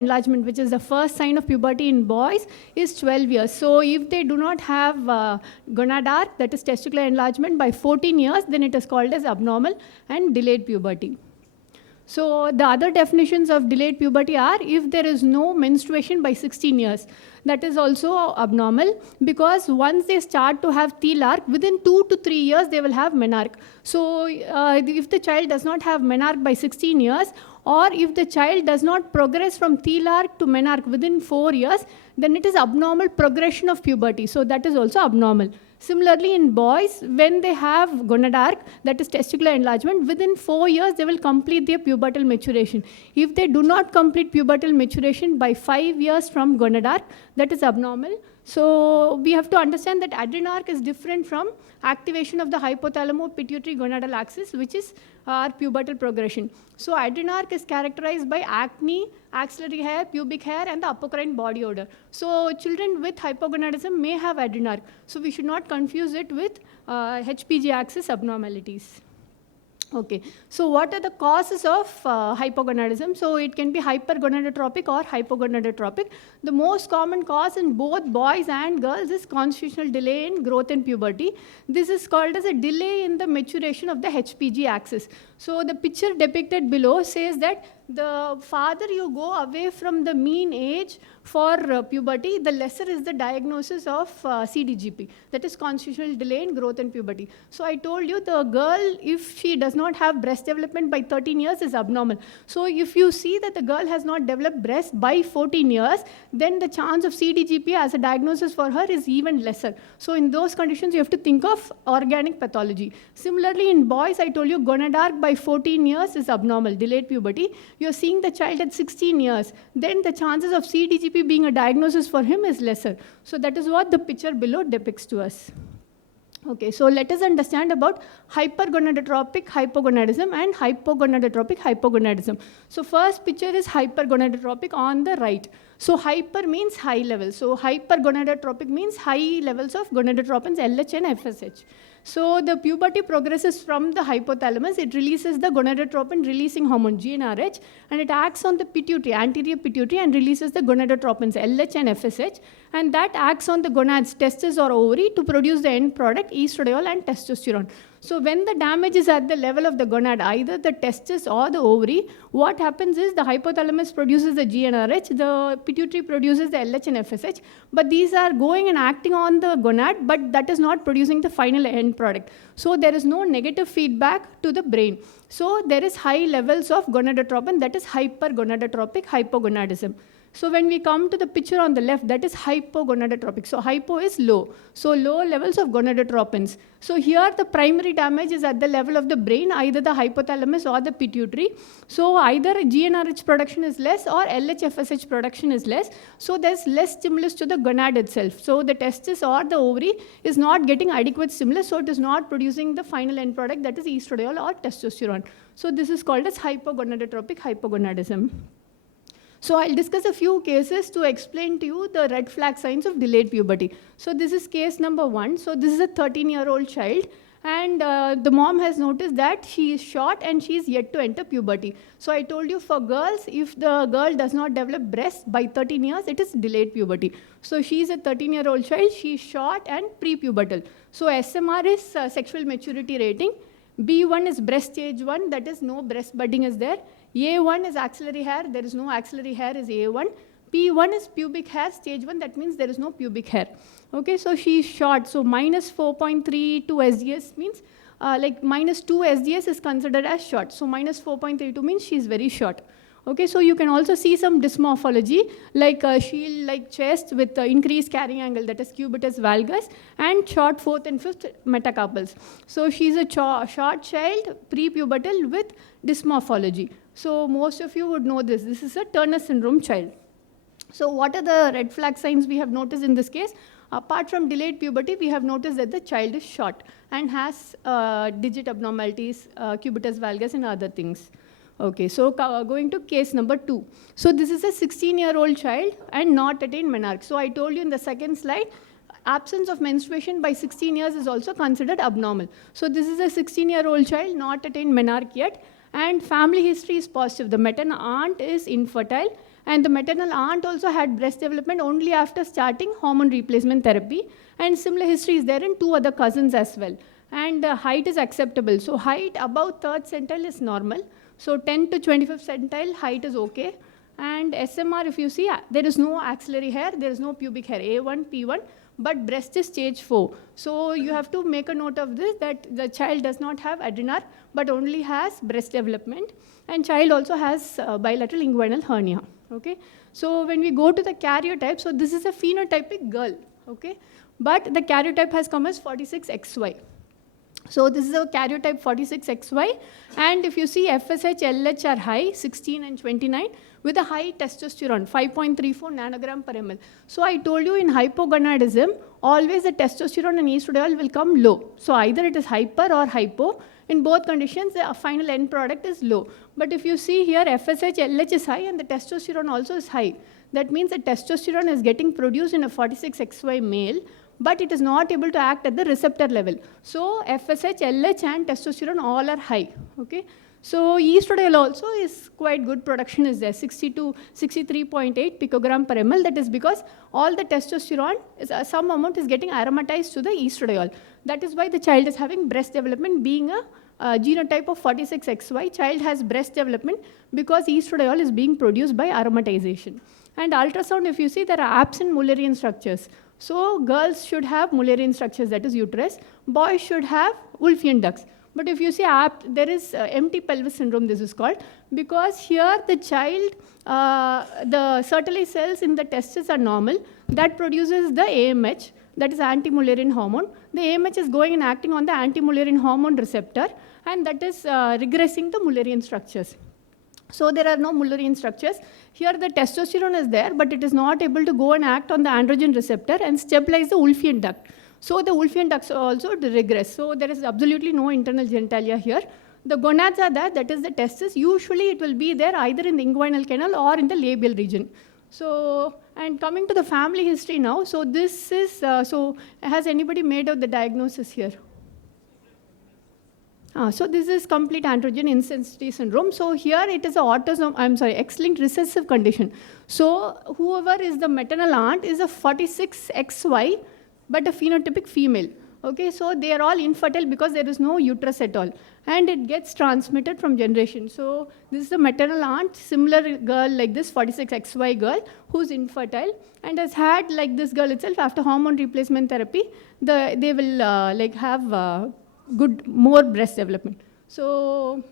enlargement, which is the first sign of puberty in boys, is 12 years. So if they do not have gonad, that is testicular enlargement, by 14 years, then it is called as abnormal and delayed puberty. So the other definitions of delayed puberty are if there is no menstruation by 16 years. That is also abnormal, because once they start to have thelarch, within 2 to 3 years they will have menarche. So if the child does not have menarche by 16 years, or if the child does not progress from thelarch to menarche within 4 years, then it is abnormal progression of puberty. So that is also abnormal. Similarly, in boys, when they have gonadarche, that is testicular enlargement, within 4 years they will complete their pubertal maturation. If they do not complete pubertal maturation by 5 years from gonadarche, that is abnormal. So we have to understand that adrenarche is different from activation of the hypothalamo-pituitary gonadal axis, which is our pubertal progression. So adrenarche is characterized by acne, axillary hair, pubic hair, and the apocrine body odor. So children with hypogonadism may have adrenarche. So we should not confuse it with HPG axis abnormalities. Okay, so what are the causes of hypogonadism? So it can be hypergonadotropic or hypogonadotropic. The most common cause in both boys and girls is constitutional delay in growth and puberty. This is called as a delay in the maturation of the HPG axis. So the picture depicted below says that the farther you go away from the mean age for puberty, the lesser is the diagnosis of CDGP, that is constitutional delay in growth and puberty. So I told you the girl, if she does not have breast development by 13 years, is abnormal. So if you see that the girl has not developed breast by 14 years, then the chance of CDGP as a diagnosis for her is even lesser. So in those conditions, you have to think of organic pathology. Similarly, in boys, I told you gonadarche by 14 years is abnormal, delayed puberty. You're seeing the child at 16 years, then the chances of CDGP being a diagnosis for him is lesser. So that is what the picture below depicts to us. Okay, so let us understand about hypergonadotropic hypogonadism and hypogonadotropic hypogonadism. So first picture is hypergonadotropic on the right. So hyper means high level. So hypergonadotropic means high levels of gonadotropins LH and FSH. So the puberty progresses from the hypothalamus. It releases the gonadotropin releasing hormone GnRH, and it acts on the pituitary, anterior pituitary, and releases the gonadotropins LH and FSH, and that acts on the gonads, testes or ovary, to produce the end product estradiol and testosterone. So when the damage is at the level of the gonad, either the testis or the ovary, what happens is the hypothalamus produces the GnRH, the pituitary produces the LH and FSH, but these are going and acting on the gonad, but that is not producing the final end product. So there is no negative feedback to the brain. So there is high levels of gonadotropin, that is hypergonadotropic hypogonadism. So when we come to the picture on the left, that is hypogonadotropic. So hypo is low. So low levels of gonadotropins. So here the primary damage is at the level of the brain, either the hypothalamus or the pituitary. So either GnRH production is less or LH-FSH production is less. So there's less stimulus to the gonad itself. So the testis or the ovary is not getting adequate stimulus, so it is not producing the final end product, that is estradiol or testosterone. So this is called as hypogonadotropic hypogonadism. So I'll discuss a few cases to explain to you the red flag signs of delayed puberty. So this is case number 1. So this is a 13-year-old child, and the mom has noticed that she is short and she is yet to enter puberty. So I told you for girls, if the girl does not develop breasts by 13 years, it is delayed puberty. So she is a 13-year-old child, she is short and prepubertal. So SMR is sexual maturity rating. B1 is breast stage 1, that is no breast budding is there. A1 is axillary hair, there is no axillary hair is A1. P1 is pubic hair, stage 1, that means there is no pubic hair. Okay, so she is short, so minus 4.32 SDS means like minus 2 SDS is considered as short. So minus 4.32 means she is very short. Okay, so you can also see some dysmorphology like shield like chest with increased carrying angle, that is cubitus valgus, and short 4th and 5th metacarpals. So she is a short child, prepubertal with dysmorphology. So most of you would know this. This is a Turner syndrome child. So what are the red flag signs we have noticed in this case? Apart from delayed puberty, we have noticed that the child is short and has digit abnormalities, cubitus valgus, and other things. Okay, so going to case number 2. So this is a 16-year-old child and not attained menarche. So I told you in the second slide, absence of menstruation by 16 years is also considered abnormal. So this is a 16-year-old child, not attained menarche yet, and family history is positive. The maternal aunt is infertile, And the maternal aunt also had breast development only after starting hormone replacement therapy. And similar history is there in 2 other cousins as well. And height is acceptable. So height above 3rd centile is normal. So 10 to 25th centile height is okay. And SMR, if you see, there is no axillary hair, there is no pubic hair, A1, P1, but breast is stage 4. So you have to make a note of this, that the child does not have adrenar, but only has breast development. And child also has bilateral inguinal hernia. Okay. So when we go to the karyotype, so this is a phenotypic girl. Okay. But the karyotype has come as 46XY. So this is a karyotype 46XY, and if you see FSH, LH are high, 16 and 29, with a high testosterone, 5.34 nanogram per ml. So I told you in hypogonadism, always the testosterone and estradiol will come low. So either it is hyper or hypo. In both conditions, the final end product is low. But if you see here, FSH, LH is high, and the testosterone also is high. That means the testosterone is getting produced in a 46XY male, but it is not able to act at the receptor level. So FSH, LH and testosterone all are high. Okay. So estradiol also is quite good, production is there, 60 to 63.8 picogram per ml. That is because all the testosterone, is, some amount is getting aromatized to the estradiol. That is why the child is having breast development. Being a genotype of 46XY, child has breast development because estradiol is being produced by aromatization. And ultrasound, if you see, there are absent Mullerian structures. So girls should have Mullerian structures, that is uterus. Boys should have Wolffian ducts. But if you see, there is empty pelvis syndrome, this is called, because here the child, the Sertoli cells in the testes are normal. That produces the AMH, that is anti-Mullerian hormone. The AMH is going and acting on the anti-Mullerian hormone receptor, and that is regressing the Mullerian structures. So there are no Mullerian structures. Here the testosterone is there, but it is not able to go and act on the androgen receptor and stabilize the Wolffian duct. So the Wolffian ducts also regress. So there is absolutely no internal genitalia here. The gonads are there, that is the testis. Usually it will be there either in the inguinal canal or in the labial region. So, and coming to the family history now, so this is, so has anybody made out the diagnosis here? So this is complete androgen insensitivity syndrome. So here it is a X-linked recessive condition. So whoever is the maternal aunt is a 46XY, but a phenotypic female. Okay, so they are all infertile because there is no uterus at all. And it gets transmitted from generation. So this is the maternal aunt, similar girl like this, 46XY girl, who's infertile and has had, like this girl itself, after hormone replacement therapy, they will have more breast development. So,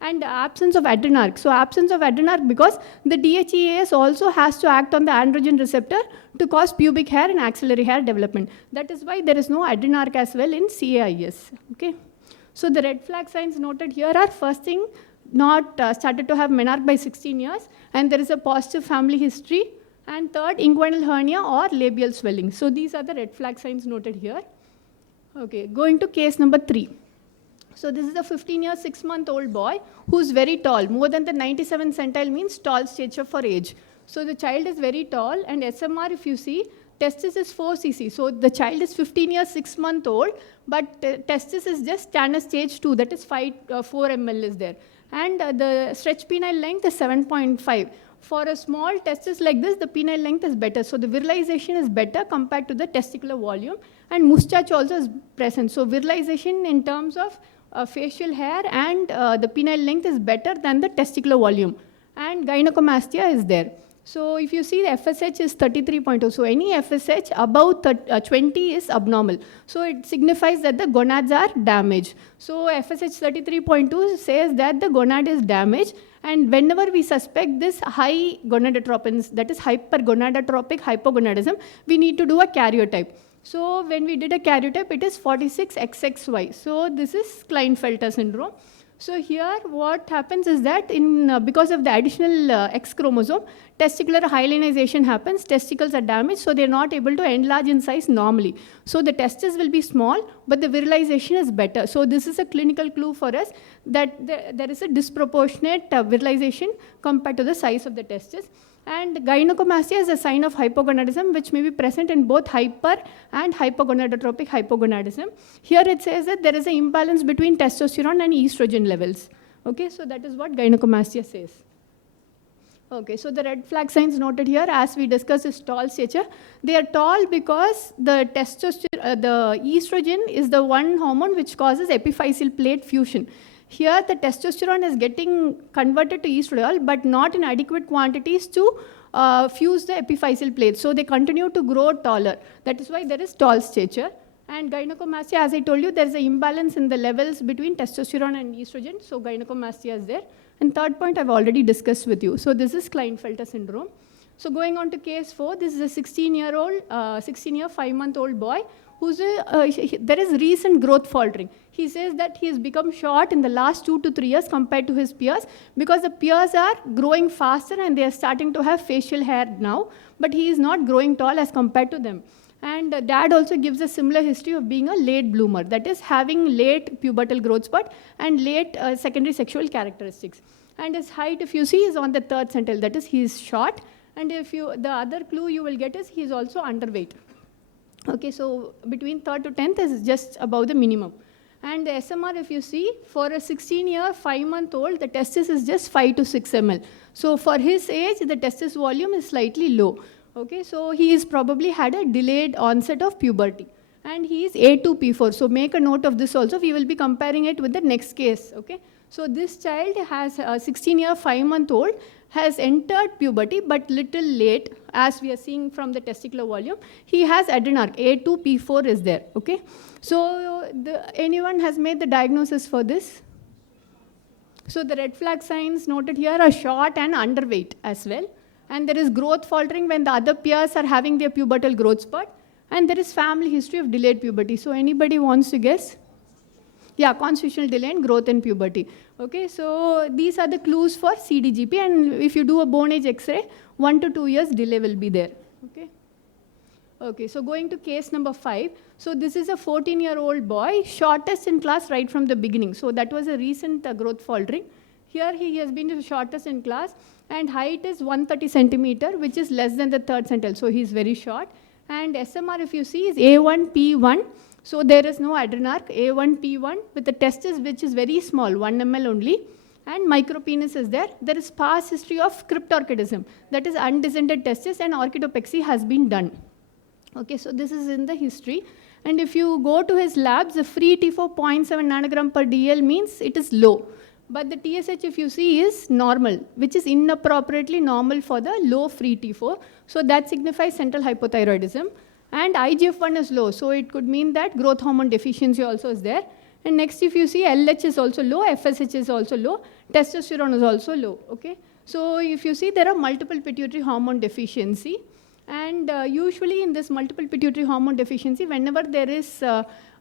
and absence of adrenarche. So absence of adrenarche because the DHEAS also has to act on the androgen receptor to cause pubic hair and axillary hair development. That is why there is no adrenarche as well in CAIS. Okay. So the red flag signs noted here are, first thing, not started to have menarche by 16 years, and there is a positive family history, and third, inguinal hernia or labial swelling. So these are the red flag signs noted here. Okay, going to case number 3. So this is a 15-year, 6-month-old boy who's very tall. More than the 97 centile means tall stature for age. So the child is very tall, and SMR, if you see, testis is 4 cc. So the child is 15 years, 6-month-old, but testis is just Tanner stage 2, that is 4 ml is there. And the stretch penile length is 7.5. For a small testis like this, the penile length is better. So the virilization is better compared to the testicular volume. And moustache also is present. So virilization in terms of facial hair and the penile length is better than the testicular volume. And gynecomastia is there. So if you see, the FSH is 33.2. So any FSH above 20 is abnormal. So it signifies that the gonads are damaged. So FSH 33.2 says that the gonad is damaged. And whenever we suspect this high gonadotropins, that is hypergonadotropic hypogonadism, we need to do a karyotype. So when we did a karyotype, it is 46XXY. So this is Klinefelter syndrome. So here what happens is that because of the additional X chromosome, testicular hyalinization happens, testicles are damaged, so they're not able to enlarge in size normally. So the testes will be small, but the virilization is better. So this is a clinical clue for us that there is a disproportionate virilization compared to the size of the testes. And gynecomastia is a sign of hypogonadism, which may be present in both hyper and hypogonadotropic hypogonadism. Here it says that there is an imbalance between testosterone and estrogen levels. Okay, so that is what gynecomastia says. Okay, so the red flag signs noted here, as we discussed, is tall stature. They are tall because the the estrogen is the one hormone which causes epiphyseal plate fusion. Here, the testosterone is getting converted to estradiol, but not in adequate quantities to fuse the epiphyseal plate. So they continue to grow taller. That is why there is tall stature. And gynecomastia, as I told you, there is an imbalance in the levels between testosterone and estrogen. So gynecomastia is there. And third point I've already discussed with you. So this is Klinefelter syndrome. So going on to case 4, this is a 16-year-old, 16-year, 5-month-old boy who's there is recent growth faltering. He says that he has become short in the last 2 to 3 years compared to his peers because the peers are growing faster and they are starting to have facial hair now, but he is not growing tall as compared to them. And dad also gives a similar history of being a late bloomer, that is having late pubertal growth spurt and late secondary sexual characteristics. And his height, if you see, is on the 3rd centile, that is he is short. And if you, the other clue you will get is he is also underweight. Okay, so between 3rd to 10th is just above the minimum. And the SMR, if you see, for a 16-year, 5-month-old, the testis is just 5 to 6 ml. So for his age, the testis volume is slightly low. Okay, so he is probably had a delayed onset of puberty. And he is A2P4. So make a note of this also. We will be comparing it with the next case. Okay, so this child has a 16-year, 5-month-old, has entered puberty but little late, as we are seeing from the testicular volume. He has adrenarche, A2P4 is there. Okay, so anyone has made the diagnosis for this? So the red flag signs noted here are short and underweight as well. And there is growth faltering when the other peers are having their pubertal growth spurt. And there is family history of delayed puberty. So anybody wants to guess? Yeah, constitutional delay in growth and puberty. Okay, so these are the clues for CDGP. And if you do a bone age X-ray, 1 to 2 years delay will be there. Okay. Okay, so going to case number 5. So this is a 14-year-old boy, shortest in class right from the beginning. So that was a recent growth faltering. Here he has been the shortest in class, and height is 130 centimeter, which is less than the 3rd centile. So he's very short. And SMR, if you see, is A1P1. So there is no adrenarche, A1P1, with the testis which is very small, 1 ml only. And micropenis is there. There is past history of cryptorchidism, that is undescended testis, and orchidopexy has been done. Okay, so this is in the history. And if you go to his labs, the free T4 0.7 nanogram per DL means it is low. But the TSH, if you see, is normal, which is inappropriately normal for the low free T4. So that signifies central hypothyroidism. And IGF-1 is low, so it could mean that growth hormone deficiency also is there. And next, if you see, LH is also low, FSH is also low, testosterone is also low. Okay, so if you see, there are multiple pituitary hormone deficiency. And usually in this multiple pituitary hormone deficiency, whenever there is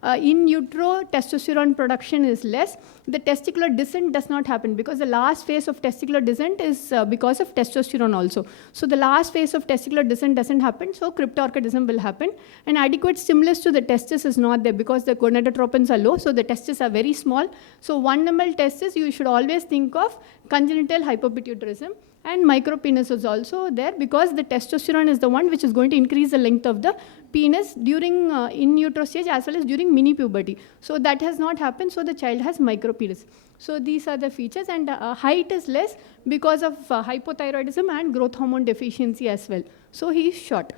in utero testosterone production is less, the testicular descent does not happen, because the last phase of testicular descent is because of testosterone also. So the last phase of testicular descent doesn't happen, so cryptorchidism will happen. And adequate stimulus to the testis is not there because the gonadotropins are low, so the testis are very small. So 1 ml testis, you should always think of congenital hypopituitarism. And micropenis is also there because the testosterone is the one which is going to increase the length of the penis during in utero stage as well as during mini puberty. So that has not happened, so the child has micropenis. So these are the features, and height is less because of hypothyroidism and growth hormone deficiency as well. So he is short.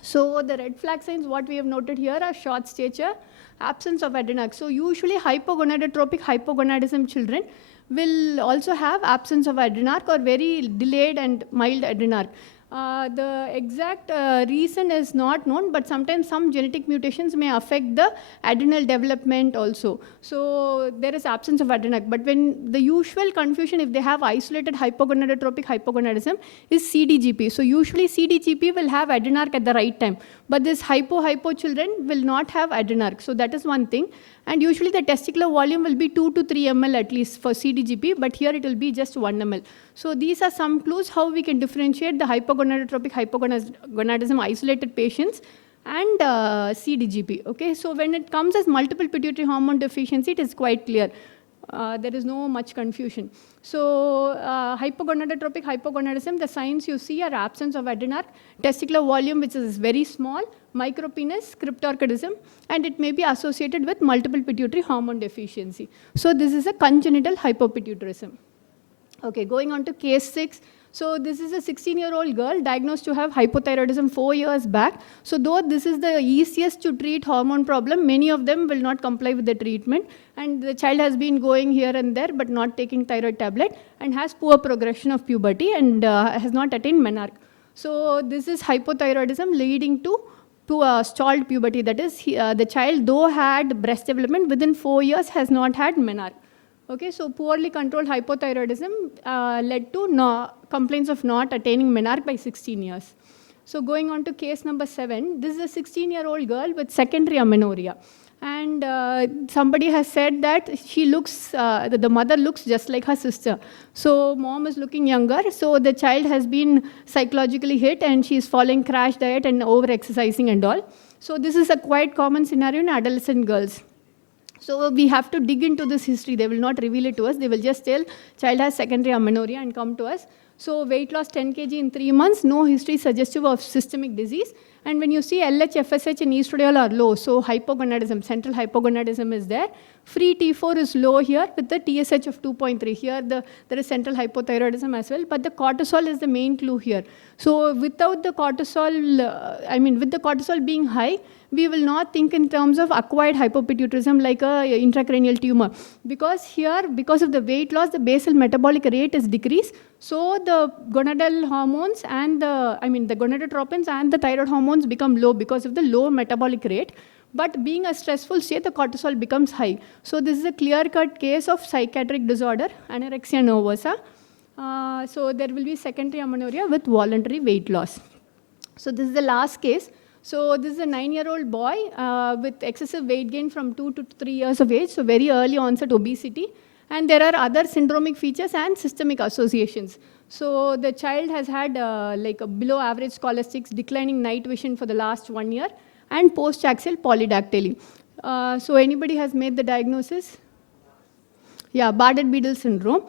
So the red flag signs, what we have noted here are short stature, absence of adrenarche. So usually hypogonadotropic hypogonadism children will also have absence of adrenarche or very delayed and mild adrenarche. The exact reason is not known, but sometimes some genetic mutations may affect the adrenal development also. So there is absence of adrenarche. But when the usual confusion, if they have isolated hypogonadotropic hypogonadism, is CDGP. So usually CDGP will have adrenarche at the right time. But this hypo children will not have adrenarche. So that is one thing. And usually the testicular volume will be 2 to 3 ml at least for CDGP, but here it will be just 1 ml. So these are some clues how we can differentiate the hypogonadotropic hypogonadism isolated patients and CDGP. Okay, so when it comes as multiple pituitary hormone deficiency, it is quite clear. There is no much confusion. So hypogonadotropic hypogonadism, the signs you see are absence of adrenarche, testicular volume which is very small, micropenis, cryptorchidism, and it may be associated with multiple pituitary hormone deficiency. So this is a congenital hypopituitarism. Okay, going on to case 6. So this is a 16-year-old girl diagnosed to have hypothyroidism 4 years back. So though this is the easiest to treat hormone problem, many of them will not comply with the treatment. And the child has been going here and there, but not taking thyroid tablet, and has poor progression of puberty, and has not attained menarche. So this is hypothyroidism leading to stalled puberty. That is, the child, though had breast development, within 4 years has not had menarche. Okay, so poorly controlled hypothyroidism led to complaints of not attaining menarche by 16 years. So going on to case number 7, this is a 16-year-old girl with secondary amenorrhea. And somebody has said that she looks, the mother looks just like her sister. So mom is looking younger. So the child has been psychologically hit, and she is following crash diet and over-exercising and all. So this is a quite common scenario in adolescent girls. So we have to dig into this history. They will not reveal it to us. They will just tell child has secondary amenorrhea and come to us. So weight loss 10 kg in 3 months, no history suggestive of systemic disease. And when you see LH, FSH, and estradiol are low, so hypogonadism, central hypogonadism is there. Free T4 is low here with the TSH of 2.3. Here there is central hypothyroidism as well, but the cortisol is the main clue here. So without the cortisol, with the cortisol being high, we will not think in terms of acquired hypopituitarism like a intracranial tumor. Because here, because of the weight loss, the basal metabolic rate is decreased. So the gonadal hormones and the gonadotropins and the thyroid hormones become low because of the low metabolic rate. But being a stressful state, the cortisol becomes high. So this is a clear-cut case of psychiatric disorder, anorexia nervosa. So there will be secondary amenorrhea with voluntary weight loss. So this is the last case. So this is a 9-year-old boy with excessive weight gain from 2 to 3 years of age, so very early onset obesity. And there are other syndromic features and systemic associations. So the child has had a below average scholastics, declining night vision for the last 1 year, and post-axial polydactyly. So anybody has made the diagnosis? Yeah, Bardet-Biedl syndrome.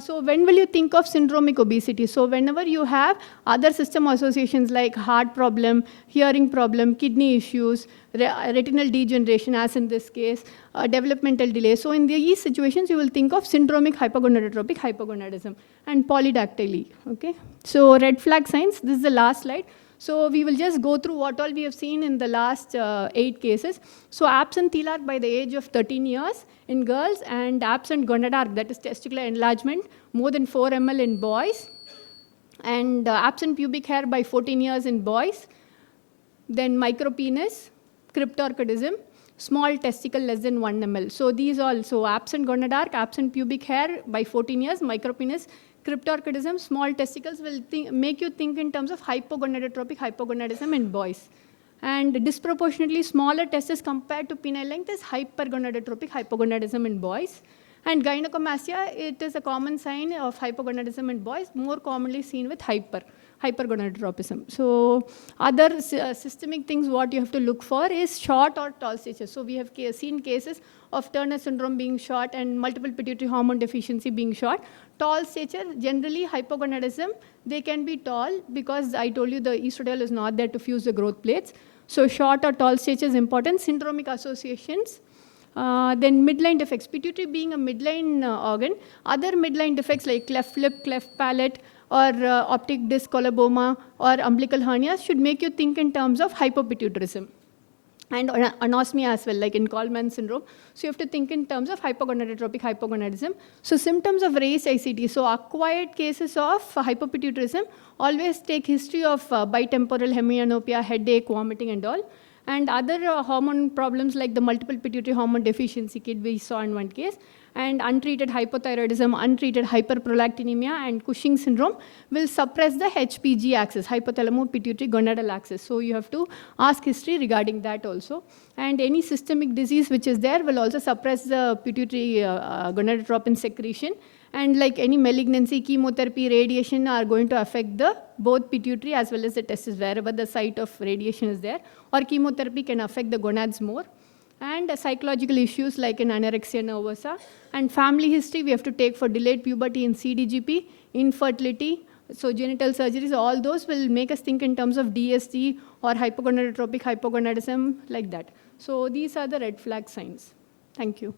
So when will you think of syndromic obesity? So whenever you have other system associations like heart problem, hearing problem, kidney issues, retinal degeneration, as in this case, developmental delay. So in these situations, you will think of syndromic hypogonadotropic hypogonadism and polydactyly. Okay. So red flag signs. This is the last slide. So we will just go through what all we have seen in the last 8 cases. So absent thelarche by the age of 13 years in girls, and absent gonadarch, that is testicular enlargement, more than 4 ml in boys, and absent pubic hair by 14 years in boys, then micropenis, cryptorchidism, small testicle less than 1 ml. So these all, so absent gonadarch, absent pubic hair by 14 years, micropenis, cryptorchidism, small testicles will make you think in terms of hypogonadotropic hypogonadism in boys. And disproportionately smaller testes compared to penile length is hypergonadotropic hypogonadism in boys. And gynecomastia, it is a common sign of hypogonadism in boys, more commonly seen with hypergonadotropism. So other systemic things what you have to look for is short or tall stature. So we have seen cases of Turner syndrome being short and multiple pituitary hormone deficiency being short. Tall stature, generally hypogonadism, they can be tall because I told you the estradiol is not there to fuse the growth plates. So short or tall stature is important. Syndromic associations. Then midline defects, pituitary being a midline organ. Other midline defects like cleft lip, cleft palate, or optic disc coloboma, or umbilical hernias should make you think in terms of hypopituitarism. And anosmia as well, like in Kallmann syndrome. So you have to think in terms of hypogonadotropic hypogonadism. So symptoms of raised ICT. So acquired cases of hypopituitarism always take history of bitemporal hemianopia, headache, vomiting and all. And other hormone problems like the multiple pituitary hormone deficiency kid we saw in one case, and untreated hypothyroidism, untreated hyperprolactinemia, and Cushing syndrome will suppress the HPG axis, hypothalamo-pituitary gonadal axis. So you have to ask history regarding that also. And any systemic disease which is there will also suppress the pituitary gonadotropin secretion. And like any malignancy, chemotherapy, radiation are going to affect the both pituitary as well as the testes, wherever the site of radiation is there. Or chemotherapy can affect the gonads more. And psychological issues like in anorexia nervosa. And family history we have to take for delayed puberty in CDGP, infertility, so genital surgeries, all those will make us think in terms of DST or hypogonadotropic hypogonadism, like that. So these are the red flag signs. Thank you.